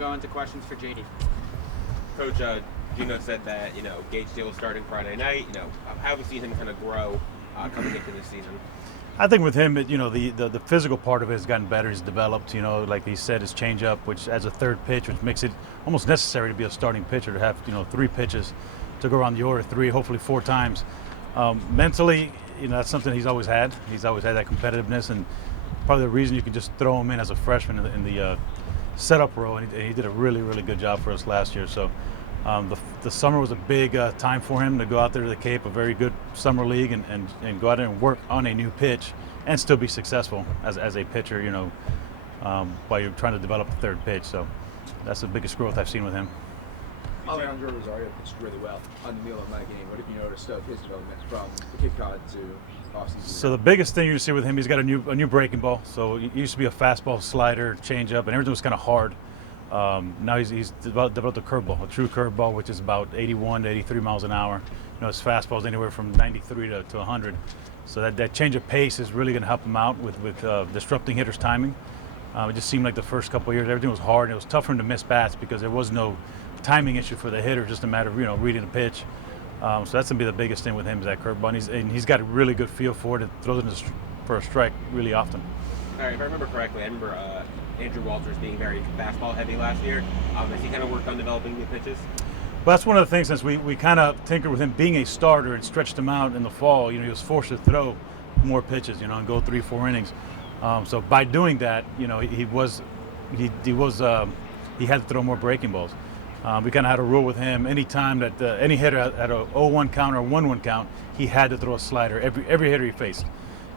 go into questions for JD. Coach, Gino said that, Gage Steele starting Friday night. How have you seen him kind of grow coming into this season? I think with him, the physical part of it has gotten better. He's developed, like he said, his changeup, which as a third pitch, which makes it almost necessary to be a starting pitcher to have, 3 pitches to go around the order, 3, hopefully 4 times. Mentally, that's something he's always had. He's always had that competitiveness, and probably the reason you can just throw him in as a freshman in the setup role, and he did a really, really good job for us last year. So the summer was a big time for him to go out there to the Cape, a very good summer league, and go out there and work on a new pitch and still be successful as a pitcher, while you're trying to develop a third pitch. So that's the biggest growth I've seen with him. Alejandro Rosario pitched really well on the Milan game. What have you noticed of his development from the Cape Cod to offseason? So the biggest thing you see with him, he's got a new breaking ball. So he used to be a fastball, slider, changeup, and everything was kind of hard. Now he's developed a curveball, a true curveball, which is about 81 to 83 miles an hour. His fastball is anywhere from 93 to 100. So that change of pace is really going to help him out with disrupting hitters' timing. It just seemed like the first couple of years everything was hard, and it was tough for him to miss bats because there was no timing issue for the hitter, just a matter of reading the pitch. So that's going to be the biggest thing with him is that curveball, and he's got a really good feel for it and throws it for a strike really often. All right, if I remember correctly, I remember Andrew Walters being very fastball heavy last year. Has he kind of worked on developing new pitches? Well, that's one of the things, since we kind of tinkered with him being a starter and stretched him out in the fall. He was forced to throw more pitches, and go 3-4 innings. So by doing that, he had to throw more breaking balls. We kind of had a rule with him. Any time that any hitter had a 0-1 count or 1-1 count, he had to throw a slider. Every hitter he faced.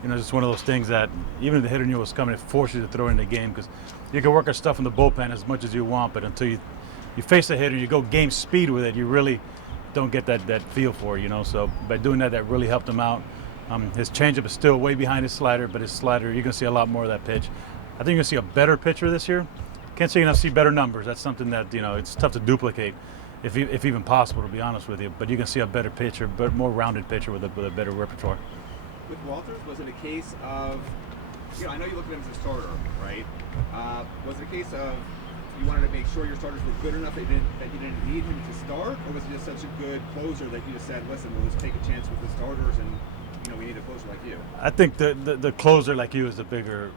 Just one of those things that even if the hitter knew it was coming, it forced you to throw it in the game, because you can work our stuff in the bullpen as much as you want, but until you face a hitter, you go game speed with it, you really don't get that feel for it. So by doing that really helped him out. His changeup is still way behind his slider, but his slider, you're going to see a lot more of that pitch. I think you're going to see a better pitcher this year. Can't say you're going to see better numbers. That's something that, it's tough to duplicate, if even possible, to be honest with you. But you can see a better pitcher, but more rounded pitcher with a better repertoire. With Walters, was it a case of, I know you look at him as a starter, right? Was it a case of you wanted to make sure your starters were good enough that you didn't need him to start, or was it just such a good closer that you just said, listen, we'll just take a chance with the starters and we need a closer like you? I think the closer like you is the bigger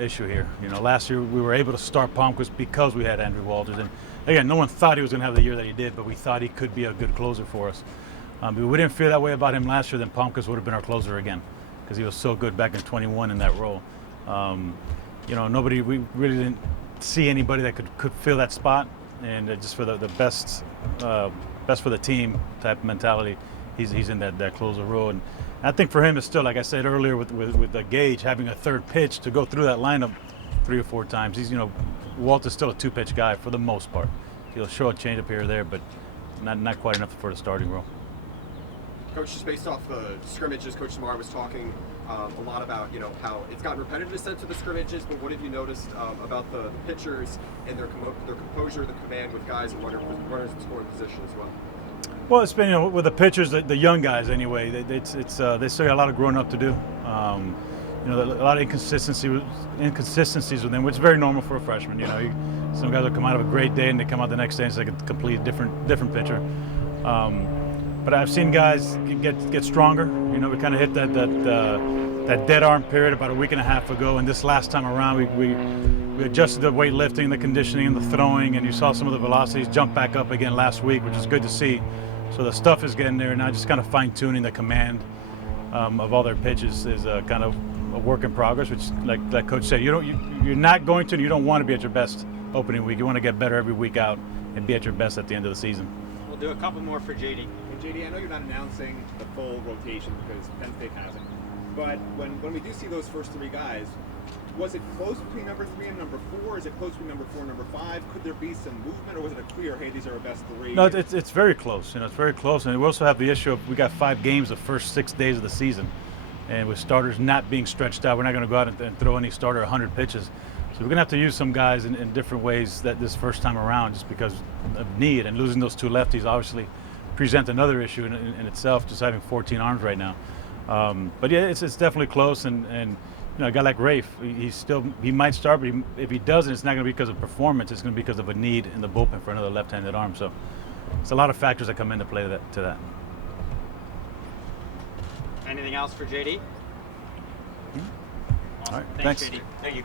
issue here. Last year we were able to start Palmquist because we had Andrew Walters, and again, no one thought he was going to have the year that he did, but we thought he could be a good closer for us. If we didn't feel that way about him last year, then Palmquist would have been our closer again, because he was so good back in 21 in that role. We really didn't see anybody that could fill that spot, and just for the best for the team type mentality, he's in that closer role. And I think for him, it's still, like I said earlier, with the Gage having a third pitch to go through that lineup 3 or 4 times. Walter's still a 2-pitch guy for the most part. He'll show a changeup here or there, but not quite enough for the starting role. Coach, just based off the scrimmages, Coach Samara was talking a lot about, how it's gotten repetitive in a sense of the scrimmages, but what have you noticed about the pitchers and their composure, the command with guys and runners in scoring position as well? Well, it's been, with the pitchers, the young guys anyway, they still got a lot of growing up to do. A lot of inconsistencies with them, which is very normal for a freshman. Some guys will come out of a great day and they come out the next day and it's like a completely different pitcher. But I've seen guys get stronger. We kind of hit that dead arm period about a week and a half ago, and this last time around we adjusted the weightlifting, the conditioning, and the throwing, and you saw some of the velocities jump back up again last week, which is good to see. So the stuff is getting there, and now just kind of fine-tuning the command of all their pitches is kind of a work in progress, which, like Coach said, you're not going to, and you don't want to be at your best opening week. You want to get better every week out and be at your best at the end of the season. We'll do a couple more for JD. And JD, I know you're not announcing the full rotation because Penn State hasn't, but when we do see those first 3 guys, was it close between number 3 and number 4? Is it close between number 4 and number 5? Could there be some movement, or was it a clear, hey, these are our best 3? No, it's very close. It's very close, and we also have the issue of we got 5 games the first 6 days of the season, and with starters not being stretched out, we're not going to go out and throw any starter 100 pitches. So we're going to have to use some guys in different ways that this first time around, just because of need, and losing those 2 lefties obviously present another issue in itself, just having 14 arms right now. But yeah, it's definitely close, and a guy like Rafe, he might start, but if he doesn't, it's not going to be because of performance. It's going to be because of a need in the bullpen for another left-handed arm. So it's a lot of factors that come into play to that. Anything else for JD? All right, Thanks, thanks. JD. Thank you.